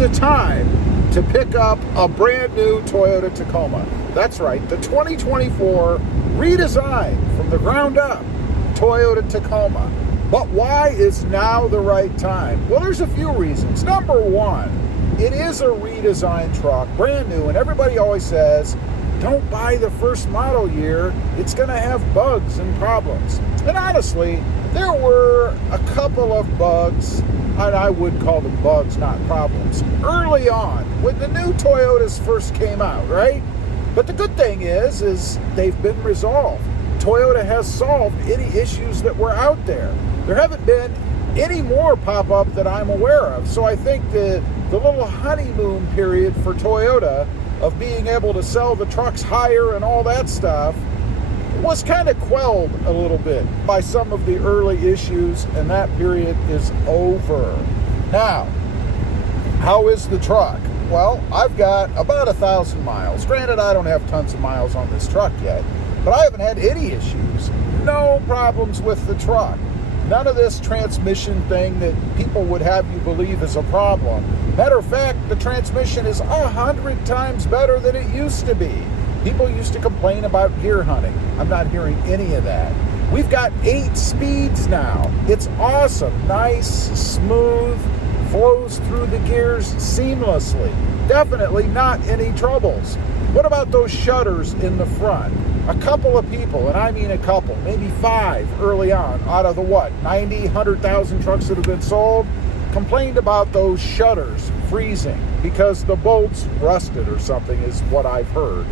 the time to pick up a brand new Toyota Tacoma. That's right, the 2024 redesigned from the ground up Toyota Tacoma. But why is now the right time? Well, there's a few reasons. Number one, it is a redesigned truck, brand new, and everybody always says, don't buy the first model year, it's going to have bugs and problems. And honestly, there were a couple of bugs, and I would call them bugs, not problems, early on when the new Toyotas first came out, right? But the good thing is they've been resolved. Toyota has solved any issues that were out there. There haven't been any more pop up that I'm aware of. So I think the little honeymoon period for Toyota of being able to sell the trucks higher and all that stuff was kind of quelled a little bit by some of the early issues, and that period is over. Now, how is the truck? Well, I've got about 1,000 miles. Granted, I don't have tons of miles on this truck yet, but I haven't had any issues. No problems with the truck. None of this transmission thing that people would have you believe is a problem. Matter of fact, the transmission is 100 times better than it used to be. People used to complain about gear hunting. I'm not hearing any of that. We've got 8 speeds now. It's awesome. Nice, smooth, flows through the gears seamlessly. Definitely not any troubles. What about those shutters in the front? A couple of people, and I mean a couple, maybe 5 early on, out of the 90, 100,000 trucks that have been sold, complained about those shutters freezing because the bolts rusted or something is what I've heard.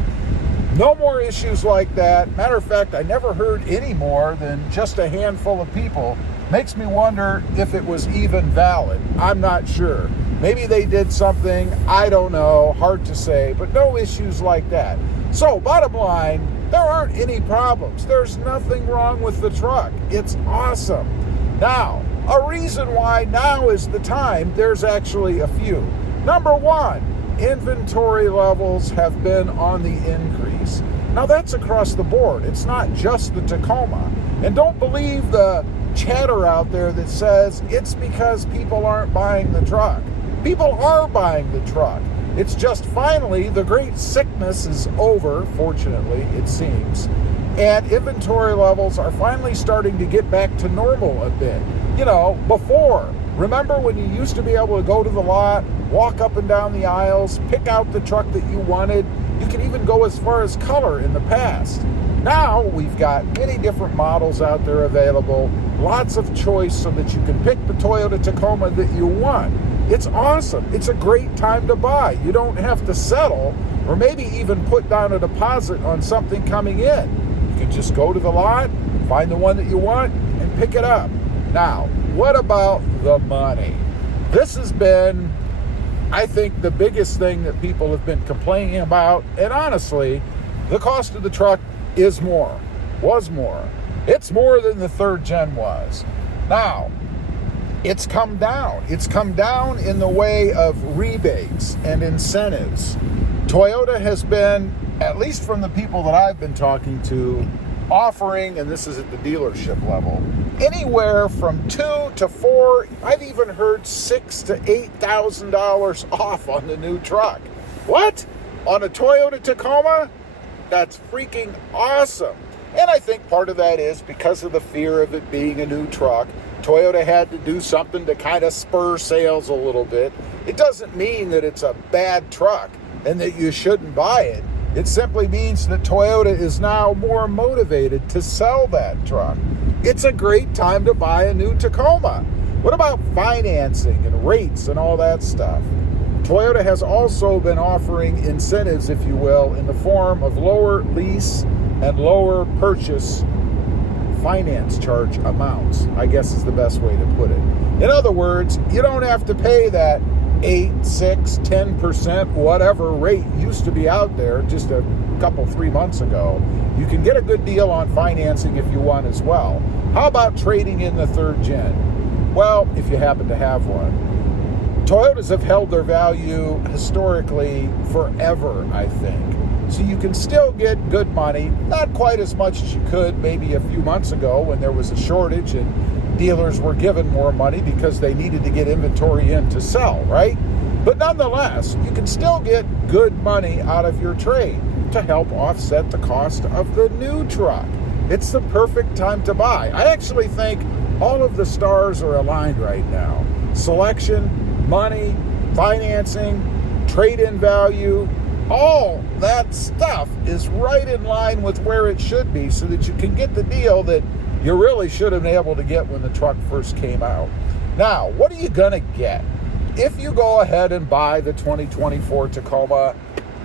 No more issues like that. Matter of fact, I never heard any more than just a handful of people. Makes me wonder if it was even valid. I'm not sure. Maybe they did something, I don't know, hard to say, but no issues like that. So, bottom line, there aren't any problems. There's nothing wrong with the truck. It's awesome. Now, a reason why now is the time, there's actually a few. Number one, inventory levels have been on the increase. Now, that's across the board. It's not just the Tacoma. And don't believe the chatter out there that says it's because people aren't buying the truck. People are buying the truck. It's just finally the great sickness is over, fortunately, it seems, and inventory levels are finally starting to get back to normal a bit. You know, before, remember when you used to be able to go to the lot, walk up and down the aisles, pick out the truck that you wanted? You could even go as far as color in the past. Now we've got many different models out there available, lots of choice so that you can pick the Toyota Tacoma that you want. It's awesome. It's a great time to buy. You don't have to settle or maybe even put down a deposit on something coming in. You can just go to the lot, find the one that you want, and pick it up. Now, what about the money? This has been, I think, the biggest thing that people have been complaining about. And honestly, the cost of the truck was more. It's more than the third gen was. Now, it's come down. It's come down in the way of rebates and incentives. Toyota has been, at least from the people that I've been talking to, offering, and this is at the dealership level, anywhere from $2,000 to $4,000, I've even heard $6,000 to $8,000 off on the new truck. What? On a Toyota Tacoma? That's freaking awesome. And I think part of that is because of the fear of it being a new truck. Toyota had to do something to kind of spur sales a little bit. It doesn't mean that it's a bad truck and that you shouldn't buy it. It simply means that Toyota is now more motivated to sell that truck. It's a great time to buy a new Tacoma. What about financing and rates and all that stuff? Toyota has also been offering incentives, if you will, in the form of lower lease and lower purchase finance charge amounts, I guess is the best way to put it. In other words, you don't have to pay that 8, 6, 10%, whatever rate used to be out there just a couple, 3 months ago. You can get a good deal on financing if you want as well. How about trading in the third gen? Well, if you happen to have one. Toyotas have held their value historically forever, I think. So you can still get good money, not quite as much as you could maybe a few months ago when there was a shortage and dealers were given more money because they needed to get inventory in to sell, right? But nonetheless, you can still get good money out of your trade to help offset the cost of the new truck. It's the perfect time to buy. I actually think all of the stars are aligned right now. Selection, money, financing, trade-in value, all that stuff is right in line with where it should be so that you can get the deal that you really should have been able to get when the truck first came out. Now, what are you going to get? If you go ahead and buy the 2024 Tacoma,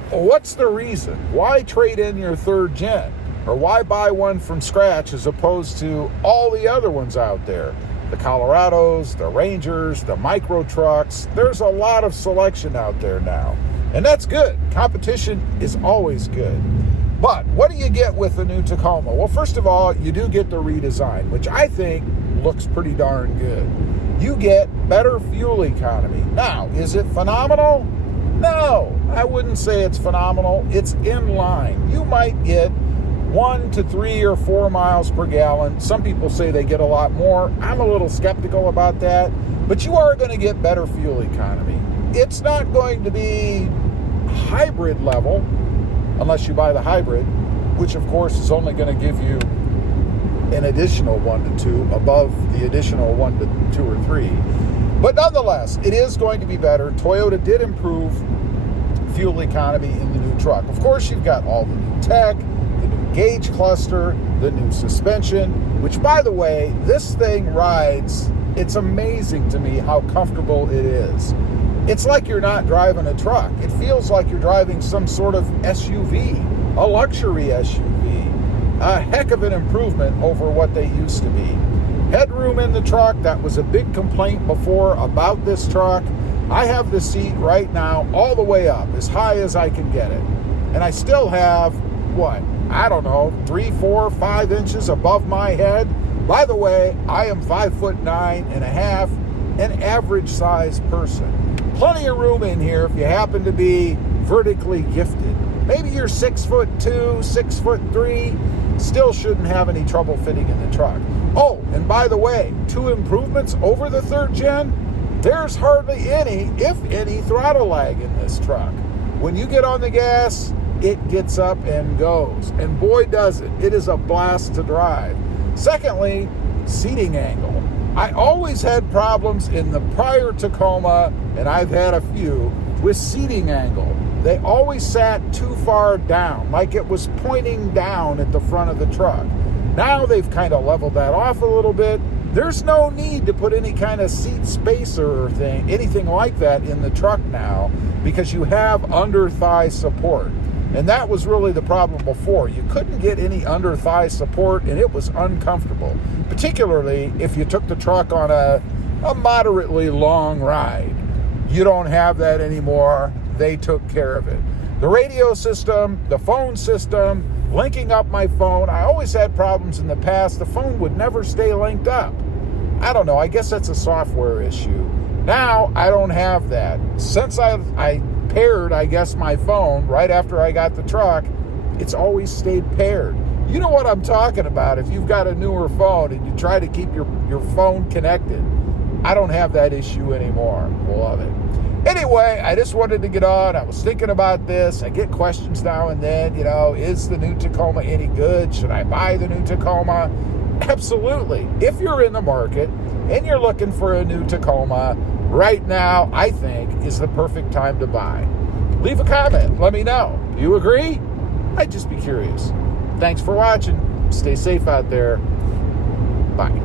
what's the reason? Why trade in your third gen? Or why buy one from scratch as opposed to all the other ones out there? The Colorados, the Rangers, the micro trucks. There's a lot of selection out there now. And that's good. Competition is always good. But what do you get with the new Tacoma? Well, first of all, you do get the redesign, which I think looks pretty darn good. You get better fuel economy. Now, is it phenomenal? No, I wouldn't say it's phenomenal. It's in line. You might get 1 to 3 or 4 miles per gallon. Some people say they get a lot more. I'm a little skeptical about that. But you are going to get better fuel economy. It's not going to be hybrid level unless you buy the hybrid, which of course is only going to give you an additional 1 to 2 above the additional 1 to 2 or 3. But nonetheless, it is going to be better. Toyota did improve fuel economy in the new truck. Of course, you've got all the new tech, the new gauge cluster, the new suspension, which, by the way, this thing rides. It's amazing to me how comfortable it is. It's like you're not driving a truck. It feels like you're driving some sort of SUV, a luxury SUV. A heck of an improvement over what they used to be. Headroom in the truck, that was a big complaint before about this truck. I have the seat right now all the way up, as high as I can get it. And I still have, 3, 4, 5 inches above my head. By the way, I am 5'9.5", an average sized person. Plenty of room in here if you happen to be vertically gifted. Maybe you're 6'2", 6'3", still shouldn't have any trouble fitting in the truck. Oh, and by the way, 2 improvements over the third gen, there's hardly any, if any, throttle lag in this truck. When you get on the gas, it gets up and goes. And boy, does it. It is a blast to drive. Secondly, seating angle. I always had problems in the prior Tacoma, and I've had a few, with seating angle. They always sat too far down, like it was pointing down at the front of the truck. Now they've kind of leveled that off a little bit. There's no need to put any kind of seat spacer or thing, anything like that in the truck now, because you have under thigh support. And that was really the problem before. You couldn't get any under thigh support, and it was uncomfortable, particularly if you took the truck on a moderately long ride. You don't have that anymore. They took care of it. The radio system, the phone system, linking up my phone. I always had problems in the past. The phone would never stay linked up. I don't know. I guess that's a software issue. Now, I don't have that. Since I paired, I guess, my phone right after I got the truck, it's always stayed paired. You know what I'm talking about if you've got a newer phone and you try to keep your phone connected. I don't have that issue anymore. Love it. Anyway, I just wanted to get on. I was thinking about this. I get questions now and then, is the new Tacoma any good? Should I buy the new Tacoma? Absolutely. If you're in the market and you're looking for a new Tacoma, right now, I think, is the perfect time to buy. Leave a comment. Let me know. Do you agree? I'd just be curious. Thanks for watching. Stay safe out there. Bye.